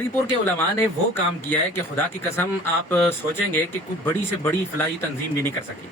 ہری پور کے علماء نے وہ کام کیا ہے کہ خدا کی قسم آپ سوچیں گے کہ کوئی بڑی سے بڑی فلاحی تنظیم بھی نہیں کر سکی۔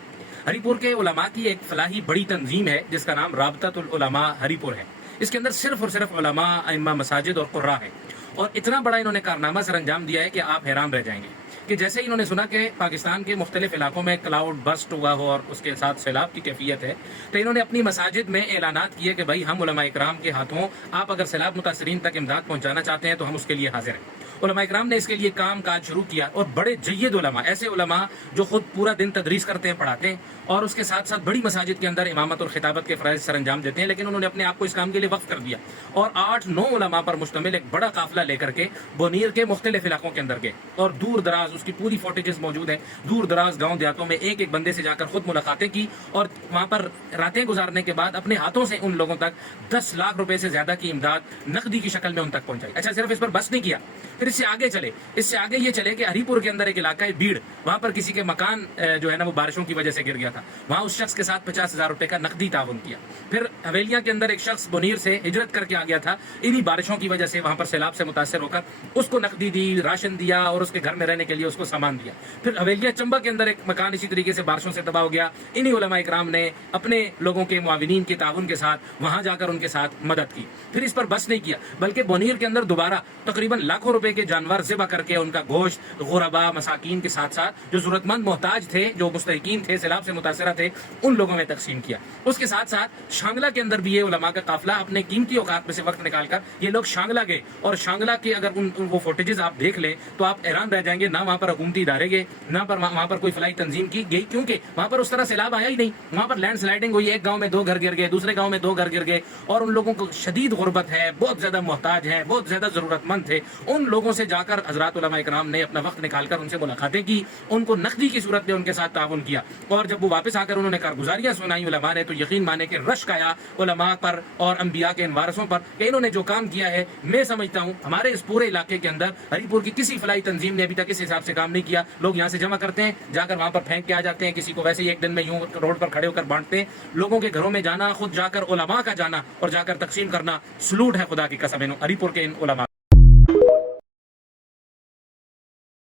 ہری پور کے علماء کی ایک فلاحی بڑی تنظیم ہے جس کا نام رابطۃ العلماء ہری پور ہے۔ اس کے اندر صرف اور صرف علماء، ائمہ مساجد اور قراء ہیں، اور اتنا بڑا انہوں نے کارنامہ سر انجام دیا ہے کہ آپ حیران رہ جائیں گے کہ جیسے ہی انہوں نے سنا کہ پاکستان کے مختلف علاقوں میں کلاؤڈ بسٹ ہوا ہو اور اس کے ساتھ سیلاب کی کیفیت ہے، تو انہوں نے اپنی مساجد میں اعلانات کیے کہ بھائی ہم علماء اکرام کے ہاتھوں آپ اگر سیلاب متاثرین تک امداد پہنچانا چاہتے ہیں تو ہم اس کے لیے حاضر ہیں۔ علماء اکرام نے اس کے لیے کام کاج شروع کیا، اور بڑے جید علماء، ایسے علماء جو خود پورا دن تدریس کرتے ہیں، پڑھاتے ہیں، اور اس کے ساتھ ساتھ بڑی مساجد کے اندر امامت اور خطابت کے فرائض سر انجام دیتے ہیں، لیکن انہوں نے اپنے آپ کو اس کام کے لیے وقف کر دیا اور 8-9 علماء پر مشتمل ایک بڑا قافلہ لے کر کے بونیر کے مختلف علاقوں کے اندر گئے، اور دور دراز اس کی پوری فوٹیجز موجود ہیں، دور دراز گاؤں دیہاتوں میں ایک ایک بندے سے جا کر خود ملاقاتیں کی، اور وہاں پر راتیں گزارنے کے بعد اپنے ہاتھوں سے ان لوگوں تک 10 لاکھ روپے سے زیادہ کی امداد نقدی کی شکل میں ان تک پہنچائی۔ اچھا، صرف اس پر بس نہیں کیا، پھر اس سے آگے چلے، اس سے آگے یہ چلے کہ ہری پور کے اندر ایک علاقہ ہے بیڑ، وہاں پر کسی کے مکان جو ہے نا وہ بارشوں کی وجہ سے گر گیا تھا، وہاں اس شخص کے ساتھ 50,000 روپے کا نقدی تعاون کیا۔ پھر حویلیاں کے اندر ایک شخص بونیر سے ہجرت کر کے آ گیا تھا، انہی بارشوں کی وجہ سے وہاں پر سیلاب سے متاثر ہو کر اس کو نقدی دی، راشن دیا، اور اس کے گھر میں رہنے کے لیے اس کو سامان دیا۔ پھر حویلیاں چمبا کے اندر ایک مکان اسی طریقے سے بارشوں سے تباہ ہو گیا، انہی علماء اکرام نے اپنے لوگوں کے معاونین کے تعاون کے ساتھ وہاں جا کر ان کے ساتھ مدد کی۔ پھر اس پر بس نہیں کیا، بلکہ بونیر کے اندر دوبارہ تقریباً لاکھوں روپے کے جانور ذبح کر کے ان کا گوشت غربا، مساکین کے ساتھ ساتھ جو ضرورت مند محتاج تھے، جو مستحقین تھے، سیلاب سے متاثرہ تھے، ان لوگوں میں تقسیم کیا۔ اس کے ساتھ ساتھ شانگلہ کے اندر بھی یہ علماء کا قافلہ اپنے قیمتی اوقات میں سے وقت نکال کر یہ لوگ شانگلہ گئے، اور شانگلہ کے اگر وہ فوٹیجز آپ دیکھ لیں تو آپ حیران رہ جائیں گے، نہ وہاں پر حکومتی ادارے گئے، نہ وہاں پر کوئی فلاحی تنظیم کی گئی، کیونکہ وہاں پر اس طرح سیلاب آیا ہی نہیں۔ وہاں پر لینڈ سلائڈنگ ہوئی، ایک گاؤں میں 2 گھر گر گئے، دوسرے گاؤں میں 2 گھر گر گئے، اور ان لوگوں کو شدید غربت ہے، بہت زیادہ محتاج ہیں، بہت زیادہ ضرورت مند تھے۔ ان لوگوں سے جا کر حضرات علماء اکرام نے اپنا وقت نکال کر ان سے ملاقاتیں کی، ان کو نقدی کی صورت میں ان کے ساتھ تعاون کیا، اور جب وہ واپس آ کر انہوں نے کارگزاریاں سنائی علماء نے، تو یقین مانے کہ رشک آیا علماء پر اور انبیاء کے ان وارثوں پر کہ انہوں نے جو کام کیا ہے، میں سمجھتا ہوں ہمارے اس پورے علاقے کے اندر ہری پور کی کسی فلاحی تنظیم نے ابھی تک اس حساب سے کام نہیں کیا۔ لوگ یہاں سے جمع کرتے ہیں، جا کر وہاں پر پھینک کے آ جاتے ہیں، کسی کو ویسے ہی ایک دن میں یوں روڈ پر کھڑے ہو کر بانٹتے ہیں۔ لوگوں کے گھروں میں جانا، خود جا کر علماء کا جانا اور جا کر تقسیم کرنا، سلوٹ ہے خدا کی قسم ہری پور کے ان علماء